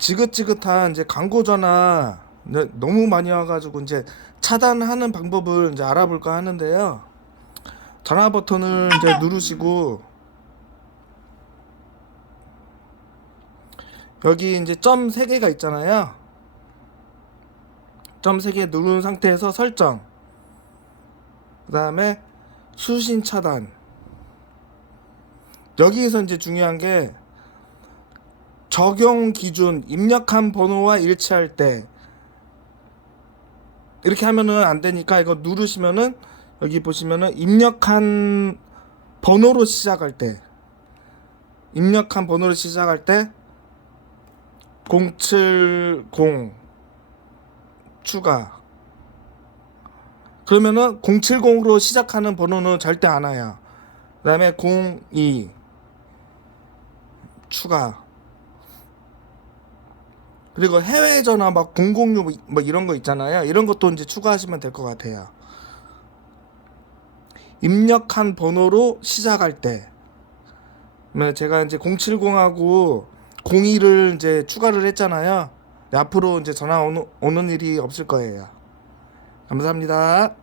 지긋지긋한 이제 광고 전화 이제 너무 많이 와가지고 이제 차단하는 방법을 이제 알아볼까 하는데요. 전화 버튼을 이제 누르시고 여기 이제 점 3개가 있잖아요. 점 3개 누른 상태에서 설정. 그 다음에 수신 차단. 여기에서 이제 중요한 게 적용 기준 입력한 번호와 일치할 때 이렇게 하면은 안 되니까 이거 누르시면은 여기 보시면은 입력한 번호로 시작할 때 입력한 번호로 시작할 때 070 추가 그러면은 070으로 시작하는 번호는 절대 안 와요. 그 다음에 02 추가 그리고 해외 전화 막 006 뭐 이런 거 있잖아요. 이런 것도 이제 추가하시면 될 것 같아요. 입력한 번호로 시작할 때 그러면 제가 이제 070하고 02를 이제 추가를 했잖아요. 네, 앞으로 이제 전화 오는, 오는 일이 없을 거예요. 감사합니다.